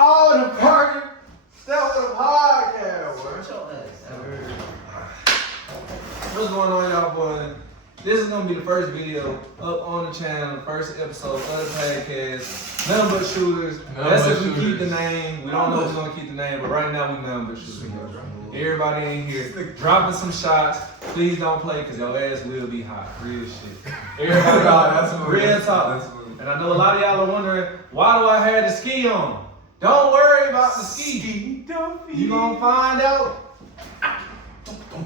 Oh, the party. That was a podcast, bro. What's going on, y'all, boy? This is gonna be the first video up on the channel, the first episode of the podcast. NunButShooterz. That's if we keep the name. We don't know if we're gonna keep the name, but right now we NunButShooterz. Everybody in here dropping some shots. Please don't play, cause your ass will be hot. Real shit. Everybody, real talk. And I know a lot of y'all are wondering, why do I have the ski on? Don't worry about the ski. You gonna find out.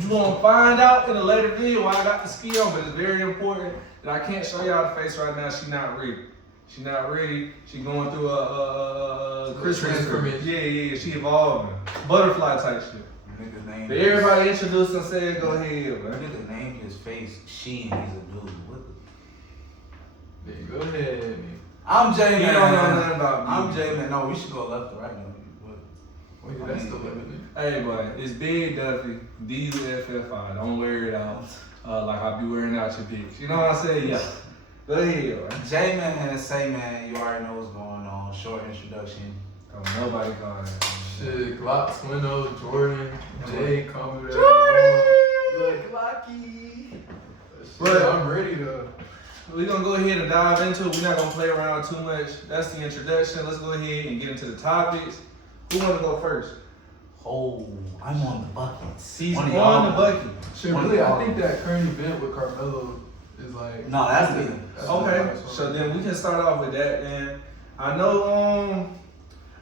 You gonna find out in a later video why I got the ski on, but it's very important that I can't show y'all the face right now. She not ready. She not ready. She going through a Christmas transformation. Yeah. She evolving. Butterfly type shit. But everybody introduce themselves. Go ahead, man. Nigga named his face She and he's a dude. What the? Go ahead, man. I'm J-Man. You don't know nothing about me. I'm J-Man. No, we should go left or right now. Wait, that's the limit. Hey, boy, it's Big Duffy, D-U-F-F-I. Don't wear it out like I be wearing out your bitch. You know what I'm saying? Yeah. Go ahead, man. J-Man and Say Man, you already know what's going on. Short introduction. Oh, nobody calling that. Shit, Glock, Swinno, Jordan, Jay, call me whatever. Look, Glocky. Shit, I'm ready to. We're going to go ahead and dive into it. We're not going to play around too much. That's the introduction. Let's go ahead and get into the topics. Who want to go first? Oh, I'm on the buckets. He's on the bucket. Shit, really, I think that current event with Carmelo is like. No, that's good. Okay, so then we can start off with that. Then I know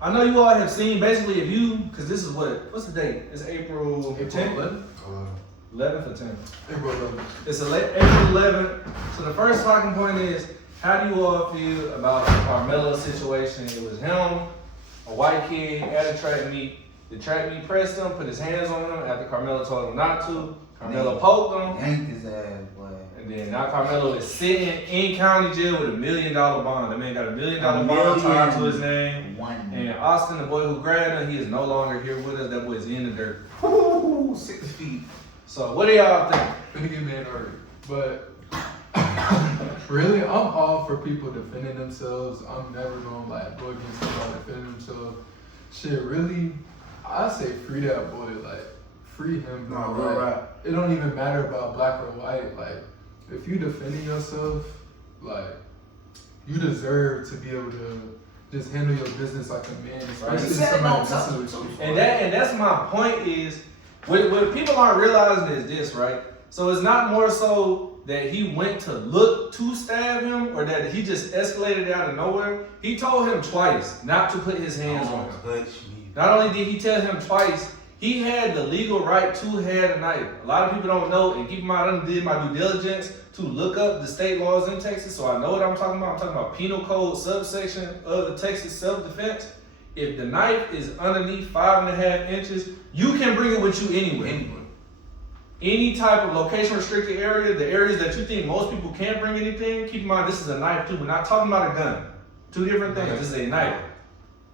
you all have seen basically because this is what's the date? It's April 10th. 11th or 10th? April 11th. It's April 11th. So the first talking point is, how do you all feel about the Carmelo situation? It was him, a white kid at a track meet. The track meet pressed him, put his hands on him after Carmelo told him not to. Carmelo poked him. Yanked his ass, boy. And then now Carmelo is sitting in county jail with $1 million bond. That man got $1 million bond tied to his name. And Austin, the boy who grabbed him, he is no longer here with us. That boy is in the dirt. Woo, 6 feet. So what do y'all think? Gonna get man already. But really, I'm all for people defending themselves. I'm never gonna like go against somebody defending themselves. Shit, really, I say free that boy. Like, free him, bro. No, right. It don't even matter about black or white. Like, if you defending yourself, like, you deserve to be able to just handle your business like a man, especially somebody listening to you. And that's my point is, what people aren't realizing is this, right? So it's not more so that he went to look to stab him or that he just escalated out of nowhere. He told him twice not to put his hands on him. Not only did he tell him twice, he had the legal right to have a knife. A lot of people don't know, and keep in mind, I did my due diligence to look up the state laws in Texas, so I know what I'm talking about. I'm talking about Penal Code subsection of the Texas self-defense. If the knife is underneath 5.5 inches, you can bring it with you anywhere. Any type of location restricted area, the areas that you think most people can't bring anything, keep in mind this is a knife too. We're not talking about a gun. Two different things. This is a knife.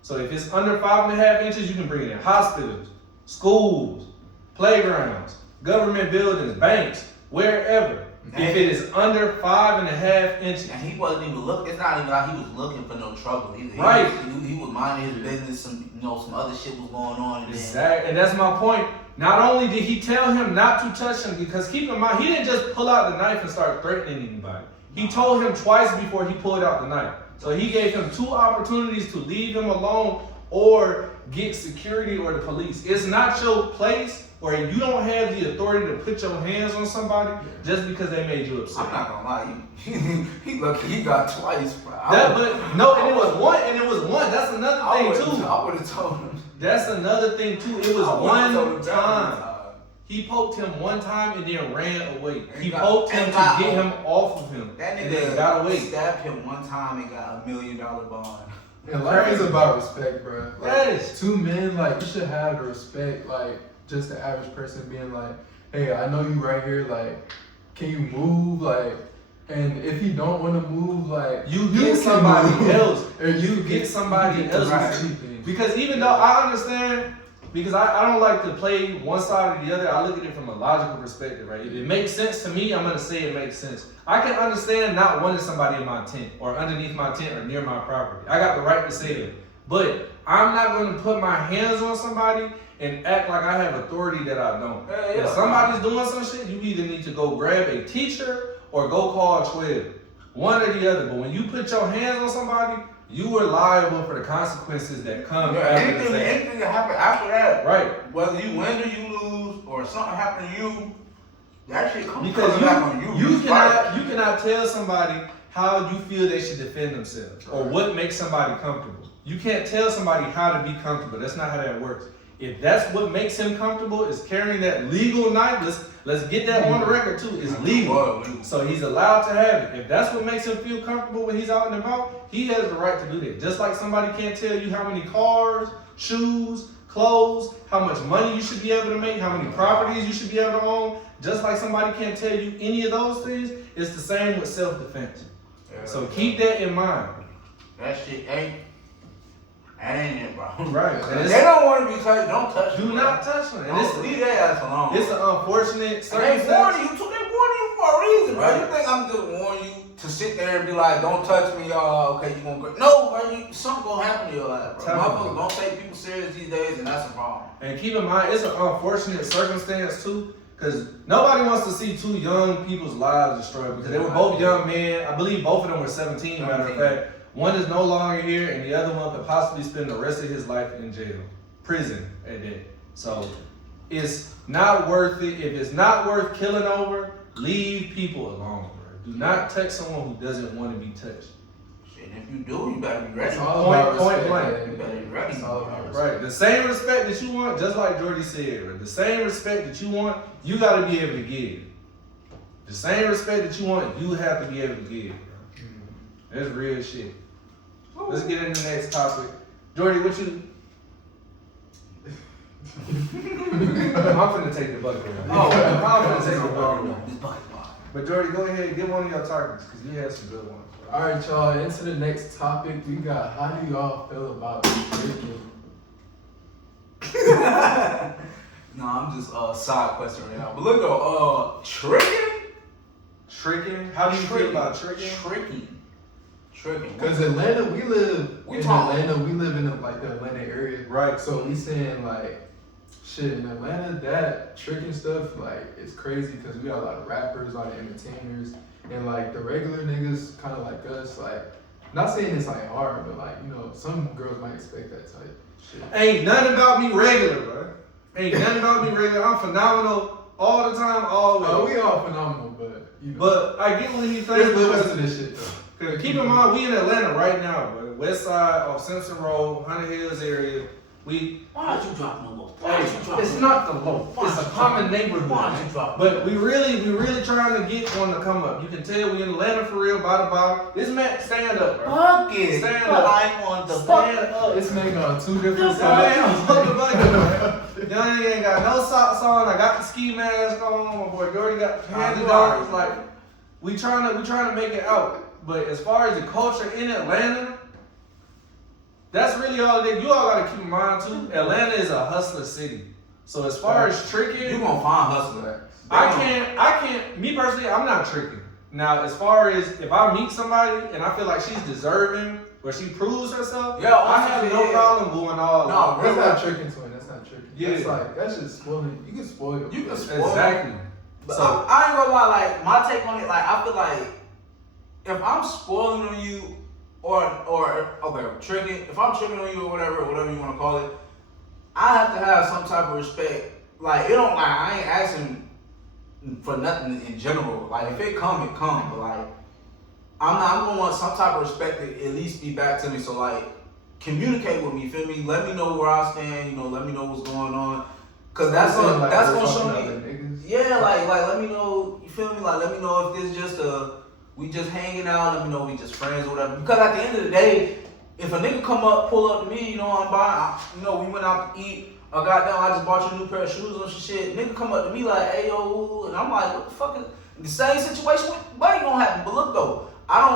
So if it's under 5.5 inches, you can bring it in hospitals, schools, playgrounds, government buildings, banks, wherever. If it is under 5.5 inches. And he wasn't even looking, it's not even like he was looking for no trouble either. Right. He was minding his business, some other shit was going on. Exactly, and that's my point. Not only did he tell him not to touch him, because keep in mind, he didn't just pull out the knife and start threatening anybody. He told him twice before he pulled out the knife. So he gave him 2 opportunities to leave him alone or get security or the police. It's not your place, or you don't have the authority to put your hands on somebody just because they made you upset. I'm not gonna lie, he lucky he got twice, bro. And it was one. That's another thing too. I would have told him. That's another thing too. It was one time. He poked him one time and then ran away. He poked him to get him off of him. That and nigga then got away. Stabbed him one time and got $1 million bond. And life is about respect, bro. Like, that is. 2 men, like, you should have the respect, like, just the average person being like, hey, I know you right here, like, can you move? Like, and if you don't want to move, like, you get somebody else. Or you get somebody else. Right. Because even though I understand, because I don't like to play one side or the other, I look at it from a logical perspective, right? If it makes sense to me, I'm going to say it makes sense. I can understand not wanting somebody in my tent or underneath my tent or near my property. I got the right to say it. But I'm not going to put my hands on somebody and act like I have authority that I don't. If somebody's doing some shit, you either need to go grab a teacher or go call 12. One or the other. But when you put your hands on somebody, you are liable for the consequences that come after anything that happen after that. Right. Whether you win or you lose or something happen to you, that shit comes because back on you. You cannot tell somebody how you feel they should defend themselves or what makes somebody comfortable. You can't tell somebody how to be comfortable. That's not how that works. If that's what makes him comfortable is carrying that legal knife, let's get that on the record too. It's legal. So he's allowed to have it. If that's what makes him feel comfortable when he's out and about, he has the right to do that. Just like somebody can't tell you how many cars, shoes, clothes, how much money you should be able to make, how many properties you should be able to own. Just like somebody can't tell you any of those things, it's the same with self-defense. So keep that in mind. That shit ain't it, bro. Right. And they don't want to be touched. Don't touch them. Do not touch them. And leave their ass alone. It's an unfortunate circumstance. They warn you for a reason, bro. You think I'm just warning you to sit there and be like, don't touch me, y'all. Okay, you gonna go. No, bro. Something gonna happen to your life, bro. Motherfuckers don't take people serious these days, and that's a problem. And keep in mind, it's an unfortunate circumstance too. Because nobody wants to see two young people's lives destroyed because they were both young men. I believe both of them were 17, matter of fact. One is no longer here and the other one could possibly spend the rest of his life in jail. Prison at that. So it's not worth it. If it's not worth killing over, leave people alone, bro. Do not touch someone who doesn't want to be touched. And if you do, you better be ready. Point blank. You better be ready. Right. The same respect that you want, just like Jordy said, right? The same respect that you want, you got to be able to give. The same respect that you want, you have to be able to give, bro. That's real shit. Let's get into the next topic. Jordy, what you... I'm finna take the bucket away. I'm finna take the bucket away. But Jordy, go ahead and give one of your topics, because you had some good ones. All right, y'all, into the next topic, we got, how do y'all feel about tricking? No, I'm just side question right now. But look though, tricking? Tricking? How do you feel about tricking? Tricking. Because Atlanta, we live in the Atlanta area. Right. So we saying like, shit, in Atlanta, that tricking stuff, like, it's crazy because we got a lot of rappers, a lot of entertainers. And like the regular niggas, kind of like us, like, not saying it's like hard, but like, you know, some girls might expect that type shit. Ain't nothing about me regular, bro. Ain't nothing about me regular. I'm phenomenal all the time, always. Oh, we all phenomenal, but you know. But I get what he's saying. There's limits to this shit though. Cause keep in mind, we in Atlanta right now, bro. West side off Simpson Road, Hunter Hills area. Why don't you drop no low? It's not the low. It's a common neighborhood. But we really trying to get one to come up. You can tell we in Atlanta for real, by the bottle. This man, stand up, bro. Fuck it. Stand up. I want the stand up. This man on two different sides. Young nigga ain't got no socks on. I got the ski mask on. My boy Jordy got hands dark. Like we trying to make it out. But as far as the culture in Atlanta, that's really all it is. You all gotta keep in mind too, Atlanta is a hustler city. So as far as tricking, you gonna find hustler. I can't, me personally, I'm not tricking. Now, as far as if I meet somebody and I feel like she's deserving or she proves herself, I have no problem going all. No, that's not tricking, twin. That's not tricking. Yeah. That's just spoiling. You can spoil it. You can spoil exactly. But so, I ain't gonna lie, like, my take on it, like, I feel like if I'm spoiling on you, tricking. If I'm tricking on you or whatever you want to call it, I have to have some type of respect. Like, it don't, like, I ain't asking for nothing in general. Like, if it come, it come. But like, I'm gonna want some type of respect to at least be back to me. So like, communicate with me. Feel me? Let me know where I stand. You know, let me know what's going on. Cause that's gonna show me. Yeah, like let me know. You feel me? Like, let me know if this just we just hanging out, let me know we just friends or whatever. Because at the end of the day, if a nigga pull up to me, you know, I'm buying, you know, we went out to eat, I just bought you a new pair of shoes or some shit. Nigga come up to me like, hey yo, and I'm like, what the fuck is, the same situation, what ain't gonna happen? But look though, I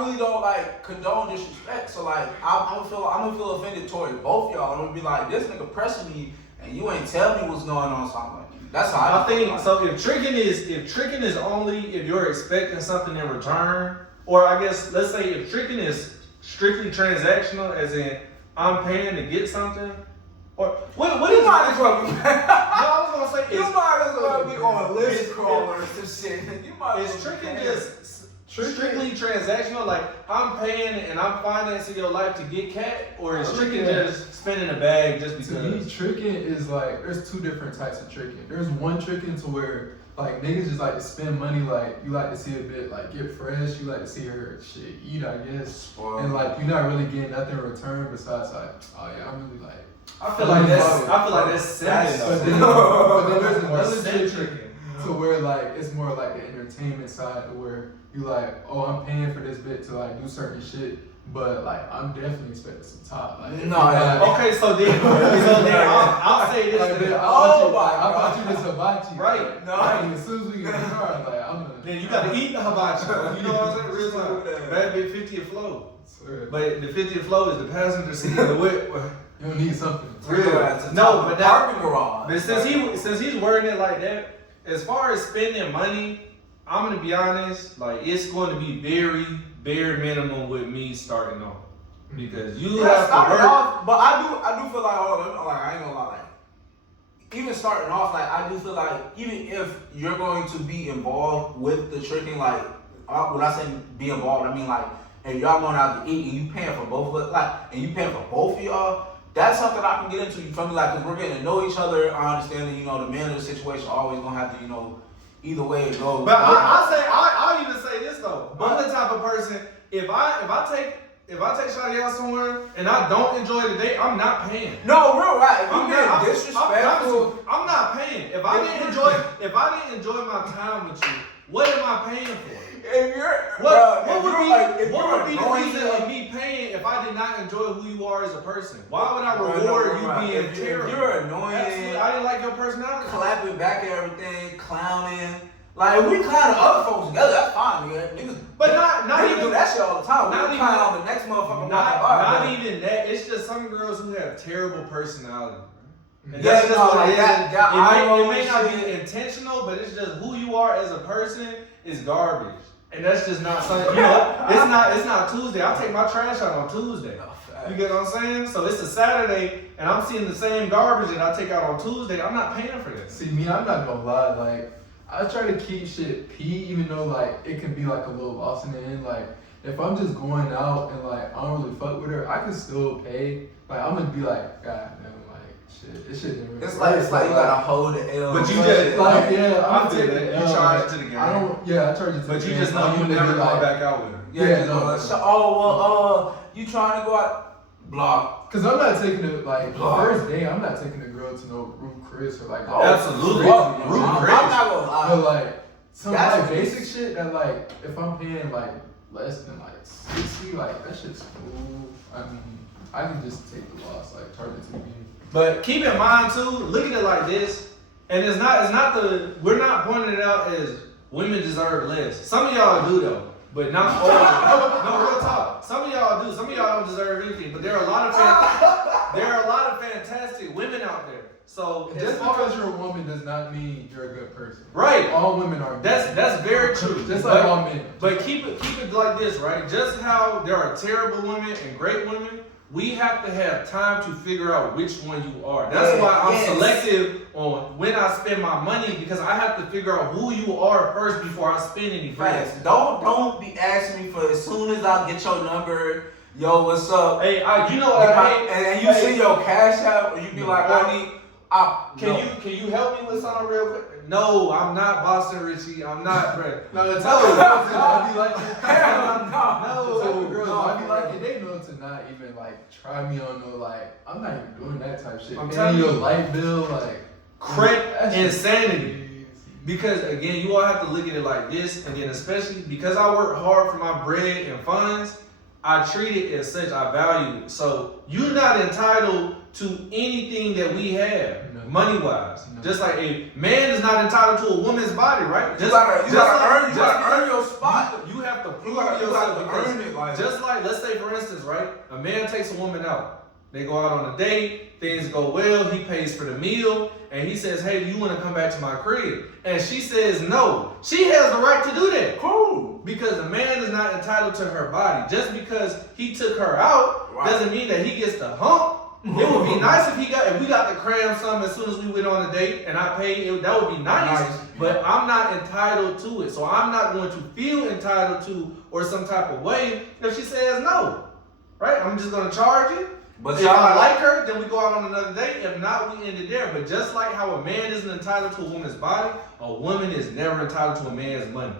really don't like condone disrespect. So like, I'm gonna feel offended towards both y'all. I'm gonna be like, this nigga pressing me, and you ain't tell me what's going on, something like that. That's how I think. So if tricking is only if you're expecting something in return, or I guess let's say if tricking is strictly transactional, as in I'm paying to get something, or what You is might as well be. No, I was gonna say You is, might as well be on list crawlers and shit. You might as is well be tricking paying. just strictly transactional? Like I'm paying and I'm financing your life to get cat, or is tricking just spending a bag just because? To me, tricking is like there's two different types of tricking. There's one tricking to where like niggas just like to spend money, like you like to see a bit like get fresh, you like to see her shit eat, I guess. Spoiled. And like you're not really getting nothing in return besides like, oh yeah, I'm really like I feel like that's selling. but then there's More another tricking tricking. to where like it's more like the entertainment side to where you like, oh, I'm paying for this bit to like do certain shit, but like I'm definitely expecting some top. Like, Okay, so then I'll say this. like, then. I bought you this hibachi. Right. No. Like, as soon as we get in the car, like I'm gonna. Then you gotta eat the hibachi. You know what I'm saying? Real time. Bad bit 50th flow. But the 50th flow is the passenger seat of the whip. You don't need something. No, but that parking garage. But since he's wording it like that, as far as spending money, I'm gonna be honest, like it's going to be very bare minimum with me starting off. Because you have to work. Off, but I do feel like, I ain't gonna lie, like, even starting off, like I do feel like even if you're going to be involved with the tricking, like when I say be involved, I mean like if y'all going out to eat and you paying for both of it, like and you paying for both of y'all, that's something I can get into. You feel me? Like, cause we're getting to know each other. I understand that, you know, the man of the situation always gonna have to, you know, either way it goes. But I'll even say this though. I'm the type of person, if I take Shawty out somewhere and I don't enjoy the date, I'm not paying. No, real right. If I'm you not- being disrespectful, I'm not paying. If I didn't enjoy my time with you, what am I paying for? if you're What if would you're be, like, if what you're would be the annoying reason of me paying if I did not enjoy who you are as a person? Why would I reward you being if terrible? you're annoying, Absolutely. I didn't like your personality. clapping back at everything, clowning. Like if we clowning other folks together, that's fine, nigga. Niggas, But not niggas even do that shit all the time. not We even- clown on the next motherfucker. Not even that. It's just some girls who have terrible personality. And Yeah, that's just no, what like it is. that It may not shit. be intentional, but it's just who you are as a person is garbage. And that's just not something, you know, it's not Tuesday. I'll take my trash out on Tuesday. You get what I'm saying? So it's a Saturday and I'm seeing the same garbage that I take out on Tuesday. I'm not paying for this. See me, I'm not gonna lie, like I try to keep shit P, even though like it can be like a little loss in the end. Like if I'm just going out and like I don't really fuck with her, I can still pay. Like I'm gonna be like, God damn, like shit, this shit didn't really It's like you gotta hold the L. But you just like yeah, I I'm feel taking that. the You L, charge like, it to the game. I don't, yeah, I charge it to But the you game. just know I'm you gonna never be go like, back out with her. Yeah, no. You trying to go out? Block. Cause I'm not taking it like the Block. first day. I'm not taking a girl to no room Chris or like Absolutely. crazy, I'm you know? not gonna lie. But like some That's like the- basic shit that like if I'm paying like less than like 60, like that shit's cool. I mean, I can just take the loss, like charge it to me. But keep in mind too, look at it like this, and it's not we're not pointing it out as women deserve less. Some of y'all do though, but not all. No, real talk. Some of y'all do. Some of y'all don't deserve anything. But there are a lot of fantastic women out there. So Just because you're a woman does not mean you're a good person. right, All women are good. that's very true. Just like all men. But keep it like this, right? Just how there are terrible women and great women, we have to have time to figure out which one you are. That's why I'm selective on when I spend my money, because I have to figure out who you are first before I spend any Facts. friends. Don't be asking me for as soon as I get your number. Yo, what's up? Hey, you know what I hate? And you see your cash out, or you be like, I need. Can you help me with something real quick? No, I'm not Boston Richie. I'm not Brett. No, the type of girls that I be like, the No. type of girls I be No. like, they know to not even like try me on no like, I'm not even doing that type of shit. I'm Paying telling you. your light bill, like Crack insanity. crazy. Because again, you all have to look at it like this, and then especially because I work hard for my bread and funds, I treat it as such. I value it. So you're not entitled to anything that we have, No. money wise. No. Just like a man is not entitled to a woman's body, right? You gotta earn your spot. You have to prove You yourself gotta because earn it. Like, just like, let's say for instance, right? A man takes a woman out. They go out on a date, things go well, he pays for the meal, and he says, hey, you want to come back to my crib? And she says no. She has the right to do that. cool. because a man is not entitled to her body. Just because he took her out doesn't mean that he gets the hump. It would be nice if we got to cram some as soon as we went on a date and I paid it. That would be nice. But I'm not entitled to it. So I'm not going to feel entitled to or some type of way if she says no. Right? I'm just going to charge it. But if I like her, then we go out on another date. If not, we end it there. But just like how a man isn't entitled to a woman's body, a woman is never entitled to a man's money.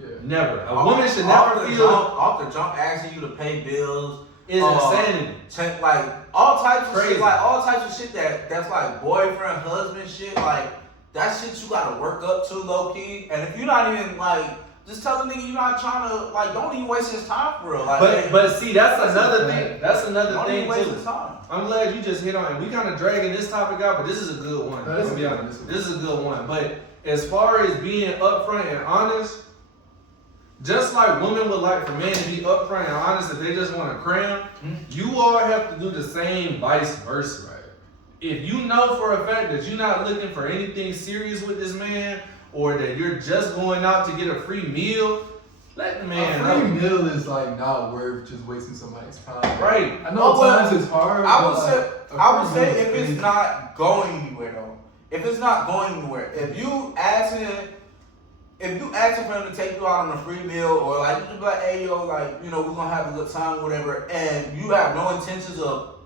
Yeah. Never. A woman should never feel off the jump asking you to pay bills. Is insanity. Like all types of shit, like all types of shit that's like boyfriend, husband shit, like that shit you gotta work up to low key. And if you're not even like, just tell the nigga you're not trying to like, don't even waste his time for real. Like, but see, that's another thing. That's another thing waste too. his time. I'm glad you just hit on it. We kind of dragging this topic out, but this is a good one. Let's be honest. This is a good one. But as far as being upfront and honest. Just like women would like for men to be upfront and honest if they just want to cram, you all have to do the same vice versa. Right? If you know for a fact that you're not looking for anything serious with this man or that you're just going out to get a free meal, let the man know. A free meal is like not worth just wasting somebody's time. Right. I know times it's hard. I would say if it's not going anywhere though. If it's not going anywhere, if you asking for him to take you out on a free meal or like you just be like, hey yo, like, you know, we're gonna have a good time, whatever, and you have no intentions of,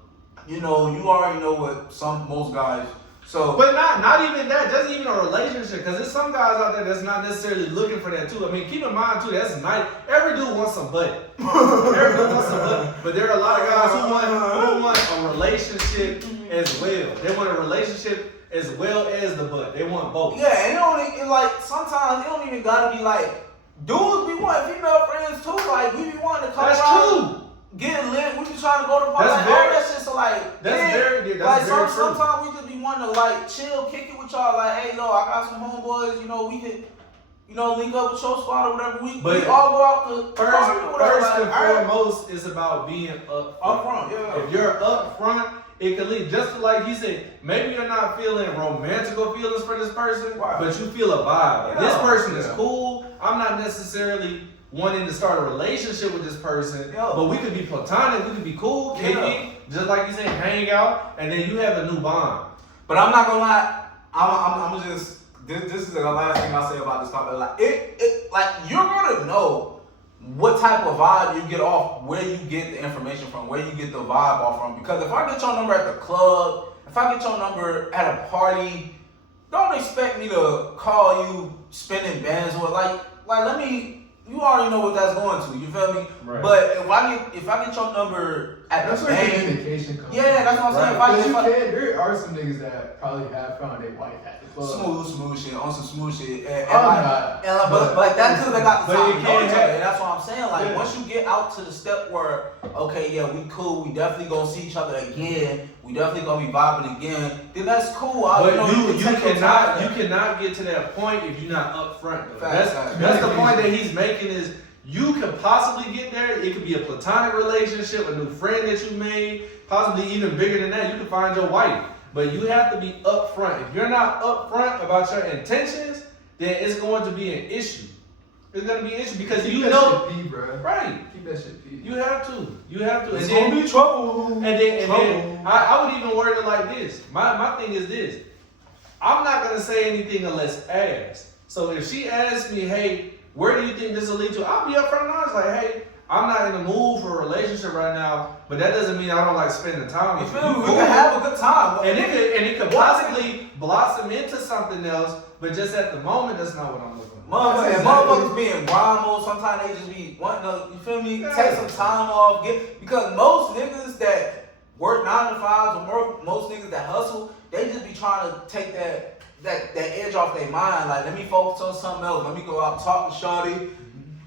you know, you already know what most guys. So, but not even that, just even a relationship, because there's some guys out there that's not necessarily looking for that too. I mean, keep in mind too, that's nice. Every dude wants some butt. Every dude wants some butt. But there are a lot of guys who want a relationship as well. They want a relationship as well as the butt. They want both. Yeah, and sometimes it don't even gotta be like, dudes be wanting female friends too. Like, we be wanting to come around, get lit. We be trying to go to parties, like, all that shit. So like, sometimes we just be wanting to like chill, kick it with y'all. Like, hey, yo, I got some homeboys. You know, we could, you know, link up with your spot or whatever. We all go out to party or whatever. First and foremost is about being upfront. Yeah. If you're upfront, it could lead, just like he said, maybe you're not feeling romantical feelings for this person, but you feel a vibe. Yeah. This person is cool. I'm not necessarily wanting to start a relationship with this person, but we could be platonic, we could be cool, kicking, just like you said, hang out, and then you have a new bond. But I'm not gonna lie, I'm just, this is the last thing I'll say about this topic. Like, like you're gonna know what type of vibe you get off, where you get the information from, where you get the vibe off from. Because if I get your number at the club, if I get your number at a party, don't expect me to call you spinning bands or like let me. You already know what that's going to. You feel me? Right. But if I get your number at the bank, communication comes. Yeah, that's what I'm saying. There are some niggas that probably have found their wife at the club. Smooth shit, on some smooth shit. But that's because they got the time to know each other. And that's what I'm saying. Like, once you get out to the step where, okay, yeah, we cool, we definitely gonna see each other again, we definitely gonna be vibing again, then that's cool. But you cannot get to that point if you're not upfront. That's the point that he's making is you could possibly get there. It could be a platonic relationship, a new friend that you made, possibly even bigger than that. You could find your wife. But you have to be upfront. If you're not upfront about your intentions, then it's going to be an issue. It's going to be an issue because you know. Keep that shit pee, bro. Right. Keep that shit pee. You have to. It's going to be trouble. And then I would even word it like this. My thing is this. I'm not going to say anything unless asked. So if she asks me, hey, where do you think this will lead to? I'll be upfront and honest. Like, hey, I'm not in the mood for a relationship right now, but that doesn't mean I don't like spending time with you. We can have a good time. And it could possibly blossom into something else, but just at the moment, that's not what I'm looking for. Motherfuckers being grind mode, sometimes they just be wanting to, you feel me, take some time off. Because most niggas that work 9 to 5s or most niggas that hustle, they just be trying to take that edge off their mind. Like, let me focus on something else. Let me go out and talk to shawty.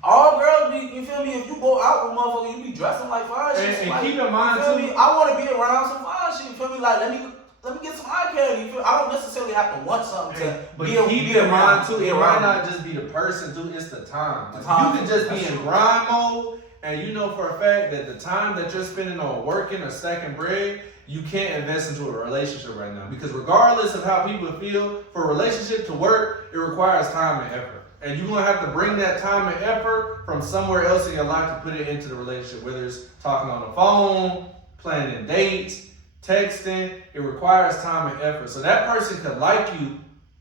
All girls be, you feel me? If you go out with motherfuckers, you be dressing like fine shit. And like, keep in mind you feel too. me? I want to be around some fine shit. You feel me? Like, let me get some eye candy. You feel? I don't necessarily have to want something to but be keep in mind too. It might not just be the person, dude. It's the time. You can just be in grind mode, and you know for a fact that the time that you're spending on working or stacking bread, you can't invest into a relationship right now. Because regardless of how people feel, for a relationship to work, it requires time and effort. And you're gonna have to bring that time and effort from somewhere else in your life to put it into the relationship, whether it's talking on the phone, planning dates, texting. It requires time and effort. So that person could like you,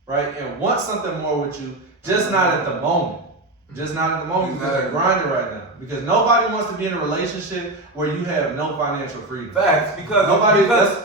right, and want something more with you, just not at the moment. Just not at the moment because they're grinding right now. Because nobody wants to be in a relationship where you have no financial freedom. Facts, because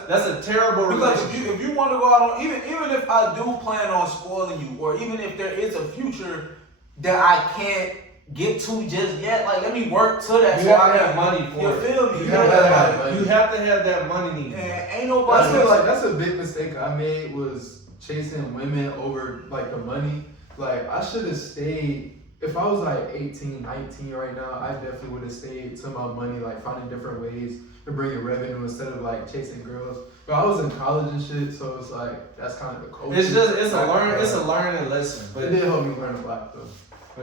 that's a terrible relationship. Because if you want to go out on, even if I do plan on spoiling you, or even if there is a future that I can't get to just yet, like let me work to that. You have to have money for it. You feel me? You have to have that money need. And ain't nobody. I feel like that's a big mistake I made, was chasing women over like the money. Like I should have stayed. If I was like 18, 19 right now, I definitely would have stayed to my money, like finding different ways to bring in revenue instead of like chasing girls. But I was in college and shit, so it's like that's kind of the culture. It's a learning lesson. But it did help me learn a lot though.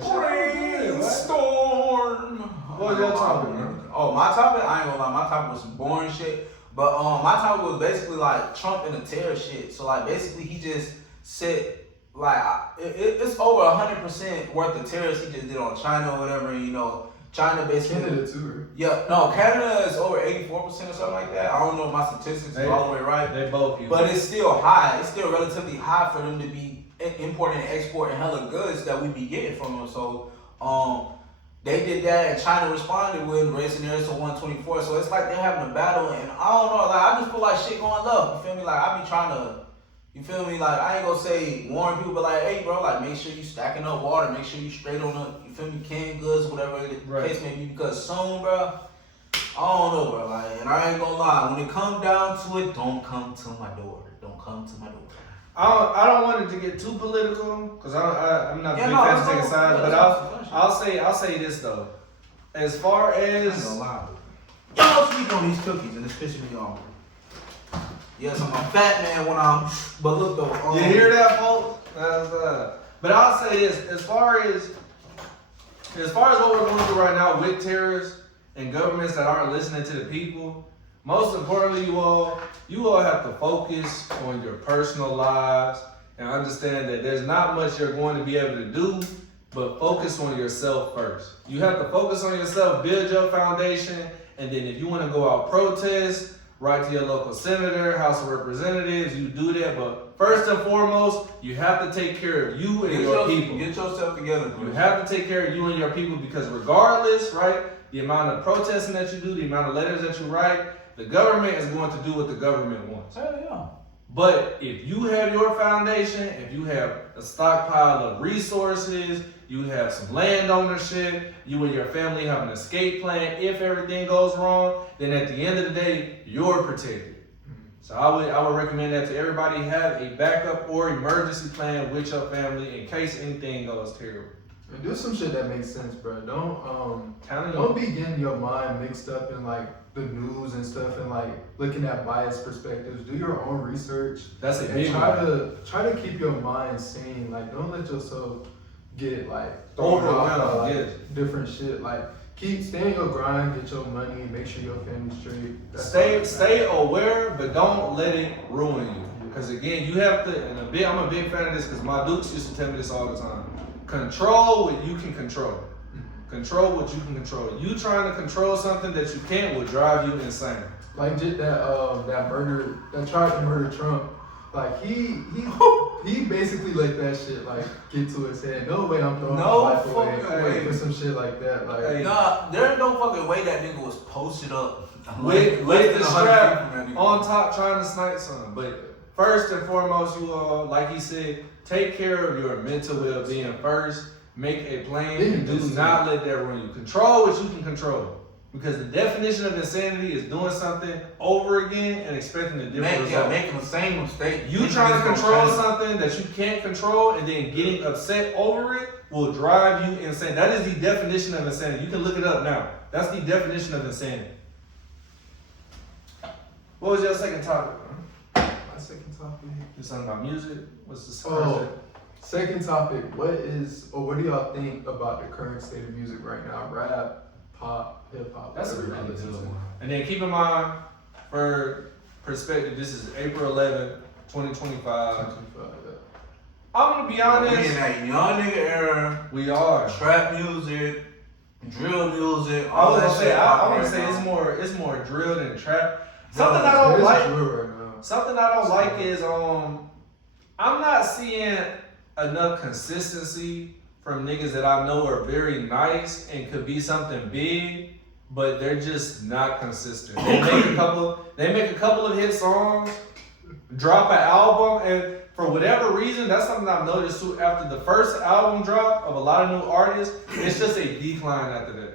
Brainstorm. What was your topic, man? Oh, my topic? I ain't gonna lie, my topic was some boring shit. But my topic was basically like Trump and the terror shit. So like basically he just said like it's over 100% worth of terrorists he just did on China or whatever. And, you know, China basically. Canada too. Yeah, no, Canada is over 84% or something like that. I don't know if my statistics are all the way right. They both. But it's still high. It's still relatively high for them to be importing and exporting hella goods that we be getting from them. So they did that and China responded with raising theirs to 124. So it's like they're having a battle, and I don't know, like I just feel like shit going left. You feel me? Like I be trying to, you feel me? Like I ain't gonna say warn people, but like, hey bro, like make sure you stacking up water, make sure you straight on the, you feel me, canned goods, whatever the case may be, because soon, bro, I don't know, bro. Like, and I ain't gonna lie, when it come down to it, don't come to my door. Don't come to my door. I don't want it to get too political because I'm not a big fan of taking sides, but I'll say this though. As far as y'all sleep on these cookies and it's pissing me off. Yes, I'm a fat man when I'm, but look though. You hear that, folks? But I'll say this: as far as what we're going through right now with terrorists and governments that aren't listening to the people. Most importantly, you all have to focus on your personal lives and understand that there's not much you're going to be able to do, but focus on yourself first. You have to focus on yourself, build your foundation, and then if you want to go out protest, write to your local senator, House of Representatives, you do that. But first and foremost, you have to take care of you and your people. Get yourself together. You have to take care of you and your people because regardless, right, the amount of protesting that you do, the amount of letters that you write, the government is going to do what the government wants. Hell yeah. But if you have your foundation, if you have a stockpile of resources, you have some land ownership, you and your family have an escape plan if everything goes wrong, then at the end of the day, you're protected. So I would recommend that to everybody. Have a backup or emergency plan with your family in case anything goes terrible. And do some shit that makes sense, bro. Don't be getting your mind mixed up in like the news and stuff and like looking at biased perspectives. Do your own research. That's a and big try to keep your mind sane. Like don't let yourself get like thrown off by like different shit. Like stay in your grind, get your money, make sure your family's straight. Stay aware, but don't let it ruin you. Because again, you have to. And I'm a big fan of this because my Dukes used to tell me this all the time. Control what you can control. Control what you can control. You trying to control something that you can't will drive you insane. Like just that tried to murder Trump. Like he basically let that shit like get to his head. No way I'm throwing my life away with some shit like that. Like nah, there's no fucking way that nigga was posted up with the strap on top trying to snipe something. But first and foremost, you all, like he said, take care of your mental well-being first. Make a plan and do not let that run you. Control what you can control. Because the definition of insanity is doing something over again and expecting a different result. Making the same mistake. You trying to control something that you can't control and then getting upset over it will drive you insane. That is the definition of insanity. You can look it up now. That's the definition of insanity. What was your second topic? My second topic? You something about music? What's the second topic, what do y'all think about the current state of music right now? Rap, pop, hip hop. That's a really good one. And then keep in mind, for perspective, this is April 11th, 2025. I'm gonna be We honest. in that young nigga era. We are. Trap music, drill music, I all was that gonna shit. say, I want right to say now. it's more drill than trap. Drill. Something I don't It's like. true right now. Something I don't like is I'm not seeing enough consistency from niggas that I know are very nice and could be something big, but they're just not consistent. They make a couple of hit songs, drop an album, and for whatever reason, that's something I've noticed too. After the first album drop of a lot of new artists, it's just a decline after that.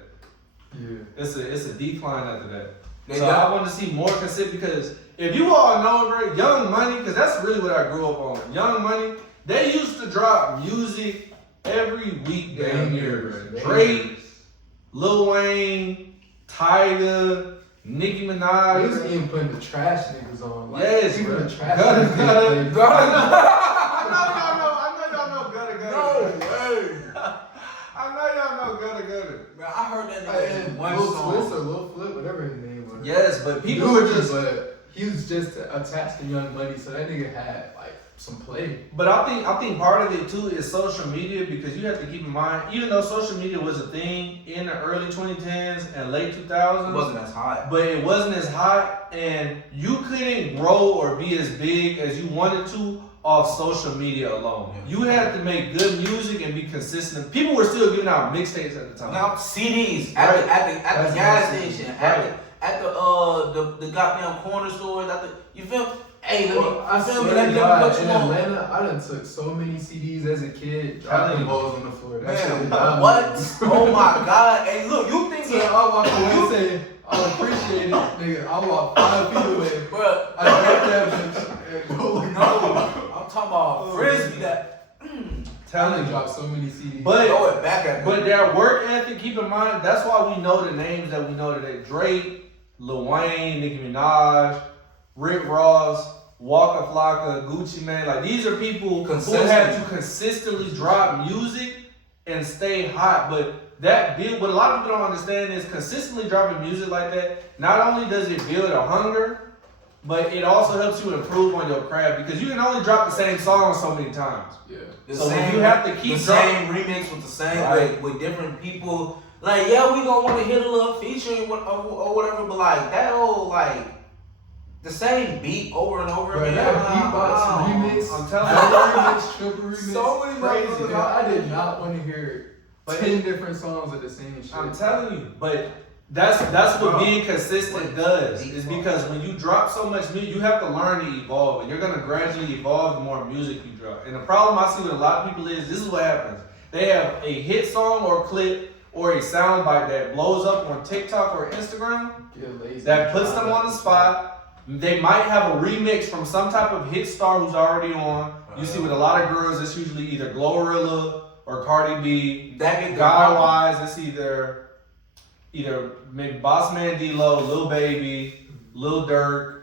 Yeah. It's a decline after that. They So got- I want to see more consistent because if you all know, bro, Young Money, because that's really what I grew up on. Young Money, they used to drop music every week damn near. Drake, Lil Wayne, Tyga, Nicki They Minaj. was even putting the trash niggas on. Like, Yes, even bro. the trash Gutter, niggas. gutter, Gutter. I know y'all know Gutter Gutter. I know y'all know Gutter Gutter. Man, I heard that Like, nigga in one Lil song. Twist or Lil Flip, whatever his name was. Yes, but people Dude, were just. But he was just attached to Young Money, so that nigga had like some play. But I think part of it too is social media because you have to keep in mind, even though social media was a thing in the early 2010s and late 2000s, It wasn't as hot. but it wasn't as hot, and you couldn't grow or be as big as you wanted to off social media alone. Yeah. You had to make good music and be consistent. People were still giving out mixtapes at the time. Now CDs Right. at the That's gas nice. station, Right. at the goddamn corner stores, you feel? Hey, let me, Well, I feel me? swear Let to me God, put in you on. Atlanta, I done took so many CDs as a kid, Telling dropping you. balls on the floor. That shit is Man, dumb. what? Oh my God! Hey, look, you think So I walk away and say, I appreciate it, nigga. I walk 5 feet away. Bruh, I grab that bitch and go like, no, I'm talking about frisbee that. I Telling done you. dropped so many CDs. But Throw it back at me. But their work ethic, keep in mind, that's why we know the names that we know today. Drake, Lil Wayne, Nicki Minaj, Rick Ross, Waka Flocka, Gucci Mane. Like, these are people who have to consistently drop music and stay hot. But what a lot of people don't understand is consistently dropping music like that, not only does it build a hunger, but it also helps you improve on your craft because you can only drop the same song so many times. Yeah. So you have to keep the same remix with the same Right. with different people. Like, yeah, we gonna want to hit a little featuring or whatever, but like that whole like the same beat over and over Bro, again. that beatbox remix, I'm telling double you. remix, triple remix, So many crazy. motherfuckers. God, I did not want to hear 10 different songs of the same shit. I'm telling you, but that's what being consistent does. Is because when you drop so much music, you have to learn to evolve, and you're gonna gradually evolve the more music you drop. And the problem I see with a lot of people is this is what happens: they have a hit song or clip or a soundbite that blows up on TikTok or Instagram Get lazy. that puts them on the spot. They might have a remix from some type of hit star who's already on. You see with a lot of girls, it's usually either Glorilla or Cardi B. That get Guy wise, it's either maybe Boss Man D-Lo, Lil Baby, Lil Durk,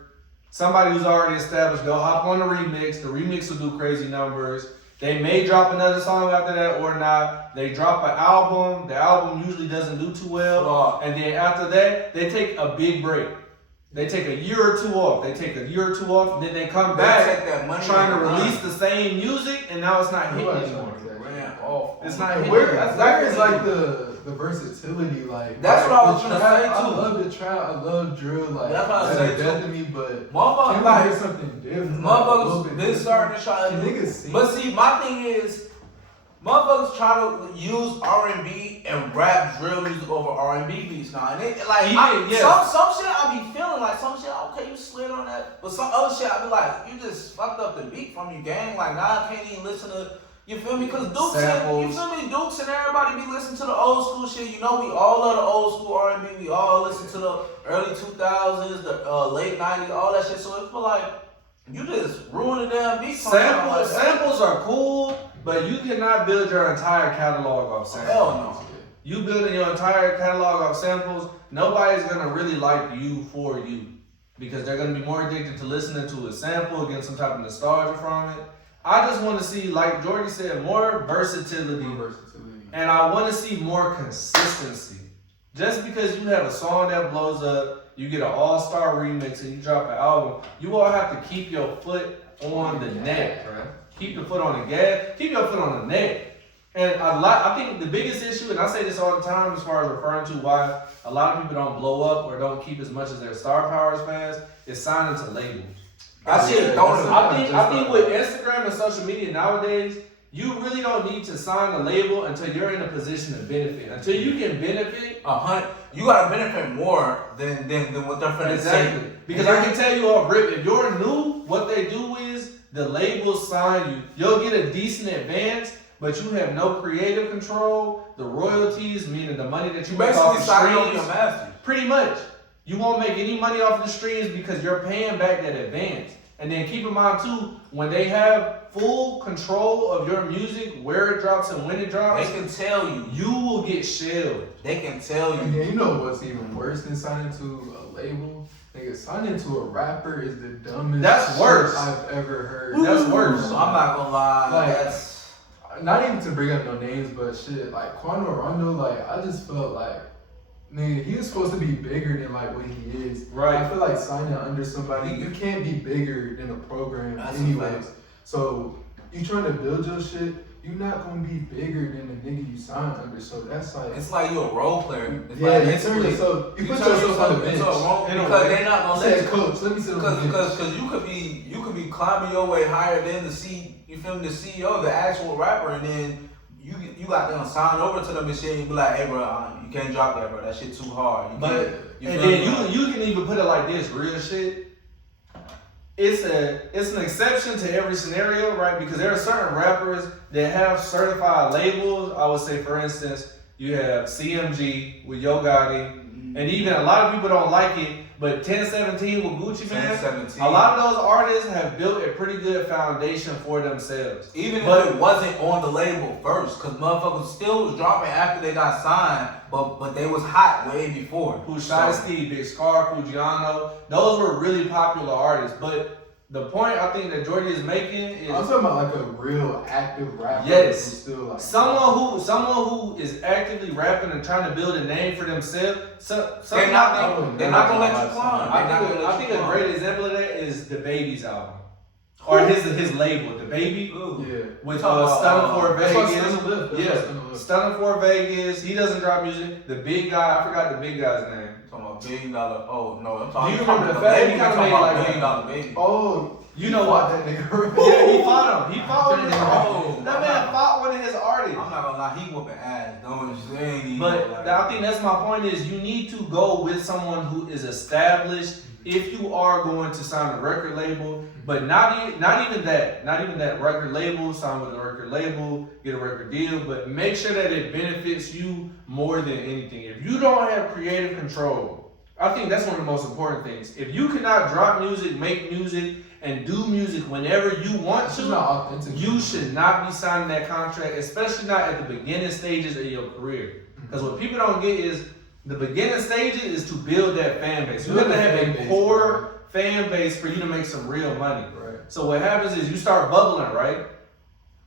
somebody who's already established. They'll hop on the remix. The remix will do crazy numbers. They may drop another song after that or not. They drop an album. The album usually doesn't do too well. And then after that, they take a big break. They take a year or two off. Then they come back take that money trying to and run. release the same music, and now it's not hitting Nobody's anymore. trying to do that Man, shit off. It's not hitting. Where, That's that weird. is like the versatility, like That's what I was the gonna trap, say, I too. love the trap, I love drill, like That's what I was that's saying, death too. to me, but Motherfuckers can we like hear something different? like, a little motherfuckers bit been different? starting to try to Can do. niggas sing? But see, my thing is, motherfuckers try to use R&B and rap drill music over R&B beats now, and it like some shit I be feeling like some shit okay you slid on that, but some other shit I be like you just fucked up the beat from your gang. Like now I can't even listen to. You feel me? Cause Dukes and, you feel me? Dukes and everybody be listening to the old school shit. You know we all love the old school R&B. We all listen to the early 2000s, the late 90s, all that shit. So it's for like you just ruin the damn beat. Samples are cool, but you cannot build your entire catalog off samples. Hell no. You building your entire catalog off samples, nobody's gonna really like you for you. Because they're gonna be more addicted to listening to a sample, getting some type of nostalgia from it. I just wanna see, like Jordy said, more versatility. And I wanna see more consistency. Just because you have a song that blows up, you get an all-star remix, and you drop an album, you all have to keep your foot on the neck, right? Keep the foot on the gas, keep your foot on the neck. And I think the biggest issue, and I say this all the time as far as referring to why a lot of people don't blow up or don't keep as much as their star power as fast, is signing to labels. I think with Instagram and social media nowadays, you really don't need to sign a label until you're in a position to benefit. Until you can benefit, you gotta benefit more than what they're finna say. Because I can tell you off rip, if you're new, what they do is the labels sign you. You'll get a decent advance, but you have no creative control. The royalties, meaning the money that you make off the streams, pretty much. You won't make any money off the streams because you're paying back that advance. And then keep in mind too, when they have full control of your music, where it drops and when it drops, they can tell you. You will get shelled. They can tell you. And you know what's even worse than signing to a label? Nigga, signing to a rapper is the dumbest That's worse. I've ever heard. That's worse. I'm not gonna lie. Like, that's not even to bring up no names, but shit, like Quando Rondo, like I just felt like, nigga, he was supposed to be bigger than like what he is. Right. I feel like signing under somebody, you can't be bigger than a program That's anyways. So you trying to build your shit, you're not gonna be bigger than the nigga you signed under. So that's like, it's like you're a role player. It's yeah, like you turn yourself, you put turn yourself on the bench. into a role because they're not gonna let you. Coach, let me sit on the bench. Because you could be climbing your way higher than the CEO, the actual rapper, and then you got them sign over to them and shit, and you be like, hey bro, you can't drop that, bro. That shit too hard. You can even put it like this, real shit. It's an exception to every scenario, right? Because there are certain rappers that have certified labels. I would say, for instance, you have CMG with Yo Gotti, and even a lot of people don't like it, but 1017 with Gucci Mane, a lot of those artists have built a pretty good foundation for themselves. Even if it wasn't on the label first, because motherfuckers still was dropping after they got signed, but they was hot way before. Shiesty, Big Scar, Fujiano, those were really popular artists. But the point I think that Jordy is making is, I'm talking about like a real active rapper. Yes, still like someone who is actively rapping and trying to build a name for themselves. They're not gonna let you climb. I think a great example of that is the Baby's album, or his label, the Baby, with Stunning for Vegas. Yeah, Stunning for Vegas. He doesn't drop music. The big guy, I forgot the big guy's name. $1 billion. Oh no, I'm talking. Do you remember the fact he kind of made like $1 billion baby? Oh, you know what? That nigga. Yeah, he fought him. He fought one of his artists. That man fought one of his artists. I'm not gonna lie, he whooping ass. But I think that's my point is you need to go with someone who is established if you are going to sign a record label. But not even that record label, sign with a record label, get a record deal, but make sure that it benefits you more than anything. If you don't have creative control, I think that's one of the most important things. If you cannot drop music, make music, and do music whenever you want to, you should not be signing that contract, especially not at the beginning stages of your career. Because what people don't get is the beginning stages is to build that fan base. You have to have a core fan base for you to make some real money. Right. So what happens is you start bubbling, right?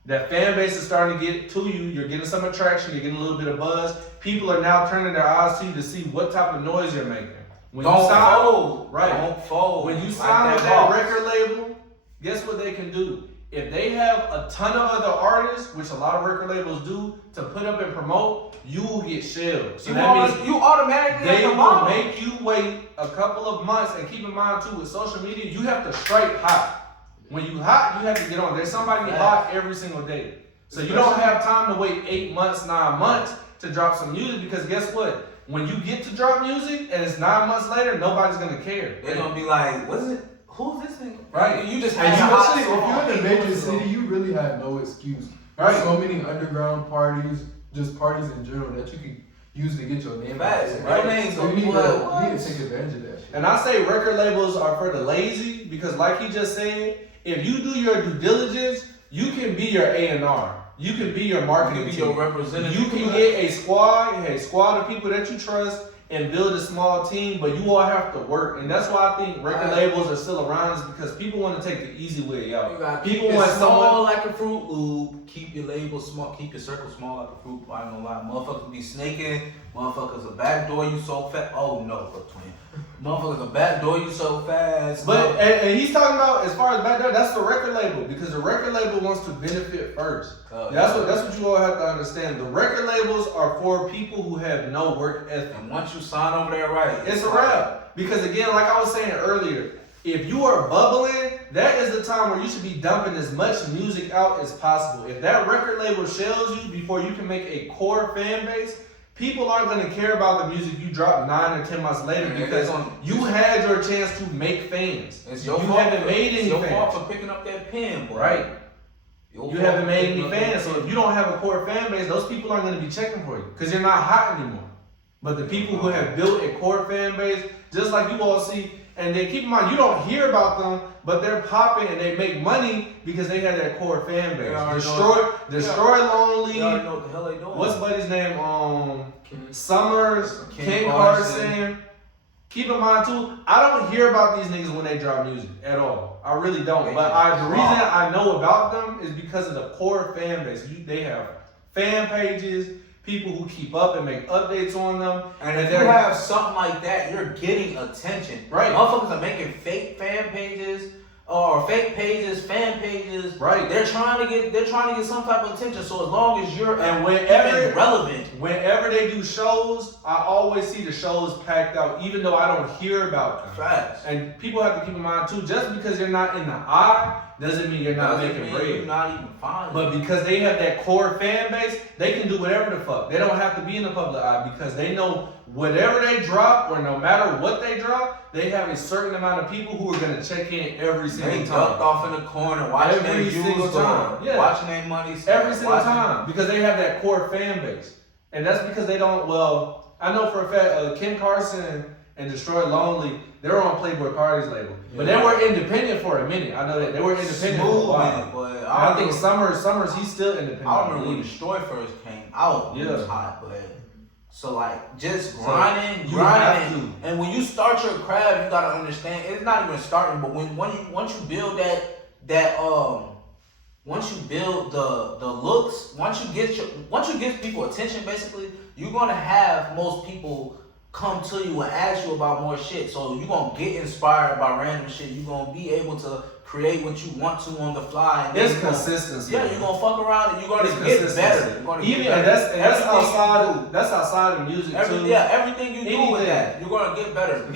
That fan base is starting to get to you. You're getting some attraction. You're getting a little bit of buzz. People are now turning their eyes to you to see what type of noise you're making. When Don't you sign, fold. right? Don't fold. When you sign with that record label, guess what they can do? If they have a ton of other artists, which a lot of record labels do, to put up and promote, you will get shelled. So that means you automatically they will make you wait a couple of months. And keep in mind too, with social media, you have to strike hot. When you hot, you have to get on. There's somebody hot every single day. So you don't have time to wait 8 months, 9 months to drop some music, because guess what? When you get to drop music and it's 9 months later, nobody's gonna care. They're gonna be like, what's it? Who's this nigga? Right. You just And have especially if you're in a major city, you really have no excuse. Right. There's so many underground parties, just parties in general, that you can use to get your name Facts. out. Right. Your name's So you need to take advantage of that shit. And I say record labels are for the lazy, because like he just said, if you do your due diligence, you can be your A&R. You can be your marketing be team. your representative. You can get a squad of people that you trust and build a small team, but you all have to work. And that's why I think record labels are still around, is because people want to take the easy way out. People want small like a Fruit Loop. Keep your label small. Keep your circle small like a Fruit Loop. I ain't gonna lie. Motherfuckers be snaking. Motherfuckers a backdoor you so fat. Oh no, but twin. Motherfuckers will backdoor you so fast. But and he's talking about as far as backdoor, that's the record label because the record label wants to benefit first. That's what you all have to understand. The record labels are for people who have no work ethic. And once you sign over there, right, it's a wrap. Because again, like I was saying earlier, if you are bubbling, that is the time where you should be dumping as much music out as possible. If that record label shells you before you can make a core fan base, people aren't going to care about the music you drop 9 or 10 months later because you had your chance to make fans. It's your you fault. haven't made any It's your fans. fault for picking up that pen, boy. Right. You haven't made any fans. So if you don't have a core fan base, those people aren't going to be checking for you because you're not hot anymore. But the people who have built a core fan base, just like you all see, and then keep in mind, you don't hear about them, but they're popping and they make money because they have that core fan base. Destroy Lonely. You already know what the hell they doing. What's buddy's name? Summers, Ken Carson. Keep in mind too, I don't hear about these niggas when they drop music at all. I really don't. The reason I know about them is because of the core fan base. They have fan pages, people who keep up and make updates on them. And if you have something like that, you're getting attention. Right. Motherfuckers are making fake fan pages or fake pages, fan pages. Right. They're trying to get some type of attention. So as long as you're relevant. Whenever they do shows, I always see the shows packed out, even though I don't hear about them. Facts. And people have to keep in mind too, just because you're not in the eye doesn't mean you're not making bread. You're not even fine. But because they have that core fan base, they can do whatever the fuck. They don't have to be in the public eye because they know whatever they drop or no matter what they drop, they have a certain amount of people who are gonna check in every single time. They ducked off in the corner watching their views time. Yeah. Watching their money. Every single time because they have that core fan base. And that's because they don't, well, I know for a fact, Ken Carson and Destroy Lonely, they were on Playboy Cardi's label. But they were independent for a minute. I know that. They were independent for a while. But I think Summers, he's still independent. I remember when Destroy first came out, it was hot, but so like just grinding. And when you start your craft, you gotta understand, it's not even starting, but once you build once you build the looks, once you get people attention, basically, you're gonna have most people come to you and ask you about more shit. So you're gonna get inspired by random shit. You're gonna be able to create what you want to on the fly. And it's consistency. You're gonna fuck around and you're gonna get better. That's outside of music too. Yeah, everything you do with that, you're gonna get better.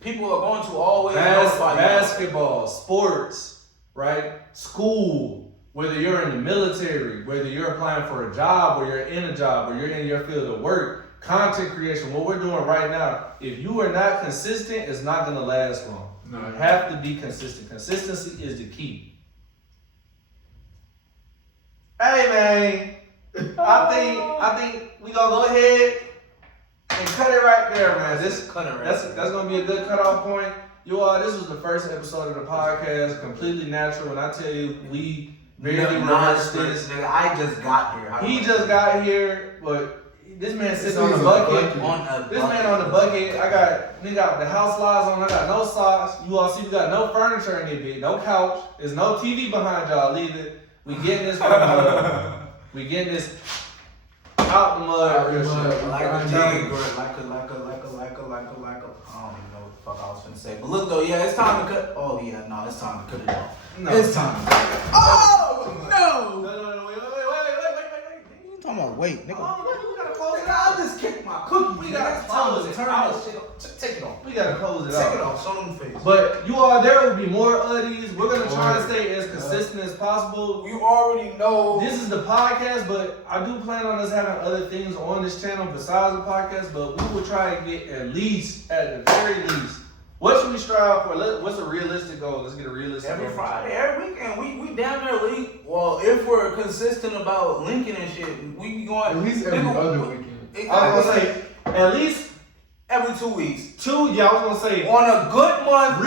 People are going to always basketball, sports, right? School. Whether you're in the military, whether you're applying for a job, or you're in a job, or you're in your field of work, content creation, what we're doing right now, if you are not consistent, it's not gonna last long. No. You have to be consistent. Consistency is the key. Hey man, I think we gonna go ahead and cut it right there, man. That's gonna be a good cutoff point. You all, this was the first episode of the podcast, completely natural. When I tell you, we barely rehearsed this. Nigga, I just got here. He just got here, but this man sitting on the bucket. This man on the bucket. We got the house lights on. I got no socks. You all see we got no furniture in it, no couch. There's no TV behind y'all either. We getting this from we getting this out the mud. Like a jig, I don't even know what the fuck I was finna say. But look though, yeah, it's time to cut. Oh yeah, no, it's time to cut it off. No. It's time to cut it off. Oh no! No, wait. You talking about wait, nigga? We gotta close it out. I just kicked my cookie. We gotta close it. Take it off. We gotta close it out. Take it off. Show them the face. But you all, there will be more of these. We're gonna try to stay as consistent as possible. You already know. This is the podcast, but I do plan on us having other things on this channel besides the podcast. But we will try to get at the very least. What should we strive for? What's a realistic goal? Let's get a realistic goal. Every Friday, every weekend, we down there link. Well, if we're consistent about linking and shit, we be going at least every other weekend. I was gonna say at least every 2 weeks. I was gonna say on a good month.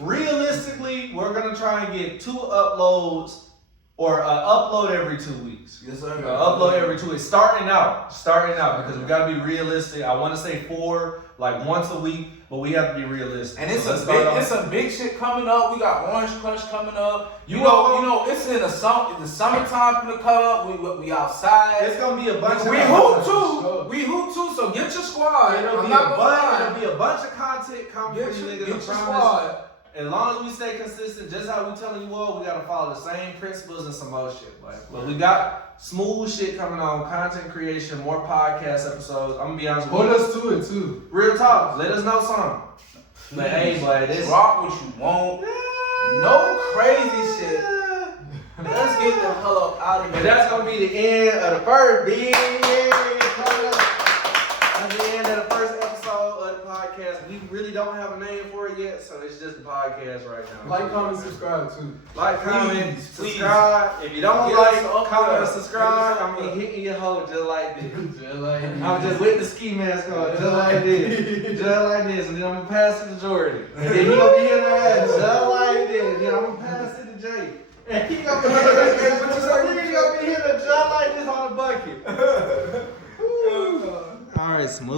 Realistically, we're gonna try and get 2 uploads or upload every 2 weeks. Yes, sir. Upload every 2 weeks. Starting out because we gotta be realistic. I want to say 4, like once a week, but we have to be realistic. And it's So some big shit coming up. We got Orange Crush coming up. You know, it's in the summertime gonna come up. We outside. It's gonna be a bunch. We hoop too. We hoop too. So get your squad. It'll be a bunch of content coming for you niggas. Get your I promise. squad. As long as we stay consistent, just how we telling you all, we gotta follow the same principles and some more shit. But we got smooth shit coming on, content creation, more podcast episodes. I'm gonna be honest with you. Hold us to it too. Real talk. Let us know something. But hey, boy, this rock what you want. No crazy shit. Let's get the hell up out of here. And that's gonna be the end of the first big. That's the end of the first episode of the podcast. We really don't have a name for it yet, so it's just a podcast right now. Like, comment, subscribe too. Like, comment, Please. subscribe. If you don't Get like, us up comment, there. or subscribe. Get us I'm up gonna there. hit your hoe just like this. Just like I'm just with the ski mask on, just like this. Just like this. And then I'm gonna pass it to Jordan. And then he gonna be in there just like this. And then I'm gonna pass it to Jay. And he gonna be in there